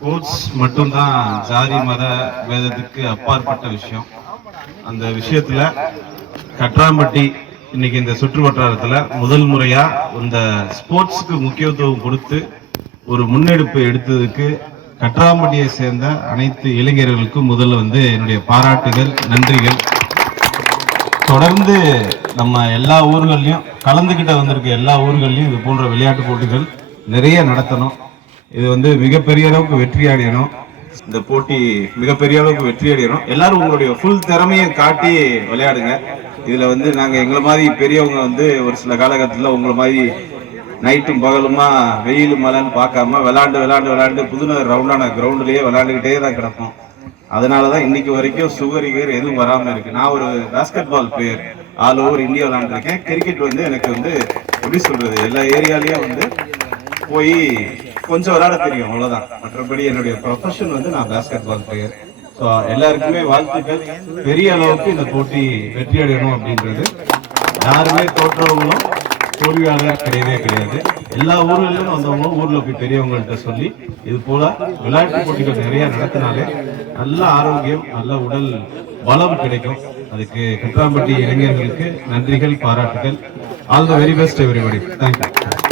Sports மட்டும்தான் ஜாதி மத வேதத்துக்கு அப்பாற்பட்ட விஷயம். அந்த விஷயத்துல கட்ராம்பட்டி இன்னைக்கு இந்த சுற்று வட்டாரத்துல முதல் முறையா இந்த ஸ்போர்ட்ஸ்க்கு முக்கியத்துவம் கொடுத்து ஒரு முன்னெடுப்பு எடுத்ததுக்கு கட்ராம்பட்டியை சேர்ந்த அனைத்து இளைஞர்களுக்கும் முதல்ல வந்து என்னுடைய பாராட்டுகள் நன்றிகள். தொடர்ந்து நம்ம எல்லா ஊர்கள்லையும் கலந்துக்கிட்ட வந்திருக்க எல்லா ஊர்கள்லையும் இது போன்ற விளையாட்டு போட்டிகள் நிறைய நடத்தணும். இது வந்து மிகப்பெரிய அளவுக்கு வெற்றி அடையணும். இந்த போட்டி மிகப்பெரிய அளவுக்கு வெற்றி அடையணும். எல்லாரும் உங்களுடைய ஃபுல் திறமையை காட்டி விளையாடுங்க. இதில் வந்து நாங்கள் எங்களை மாதிரி பெரியவங்க வந்து ஒரு சில காலகட்டத்தில் உங்களை மாதிரி நைட்டும் பகலுமா வெயில் மழைன்னு பார்க்காம விளாண்டு விளாண்டு விளாண்டு புதுநகர் ரவுண்டான கிரவுண்டுலேயே விளாண்டுக்கிட்டே தான் கிடப்போம். அதனாலதான் இன்னைக்கு வரைக்கும் சுகர் கிகர் எதுவும் வராமல் இருக்கு. நான் ஒரு basketball player all over India விளாண்டுருக்கேன் cricket வந்து எனக்கு வந்து எப்படி சொல்றது? எல்லா ஏரியாலையும் வந்து போய் கொஞ்சம் விளையாட தெரியும் அவ்வளவுதான். மற்றபடி என்னுடைய ப்ரொஃபஷன் வந்து நான் பேஸ்கெட் பால் பிளேயர் ஸோ எல்லாருக்குமே வாழ்த்துக்கள். பெரிய அளவுக்கு இந்த போட்டி வெற்றி அடையணும் அப்படின்றது. யாருமே தோற்றவங்களும் தோல்வியாளர் கிடையவே கிடையாது. எல்லா ஊர்களிலும் வந்தவங்களும் ஊர்ல போய் பெரியவங்கள்ட்ட சொல்லி இது போல விளையாட்டு போட்டிகள் நிறைய நடத்தினாலே நல்ல ஆரோக்கியம் நல்ல உடல் பலம் கிடைக்கும். அதுக்கு குற்றாம்பட்டி இளைஞர்களுக்கு நன்றிகள் பாராட்டுகள். All the very best everybody thank you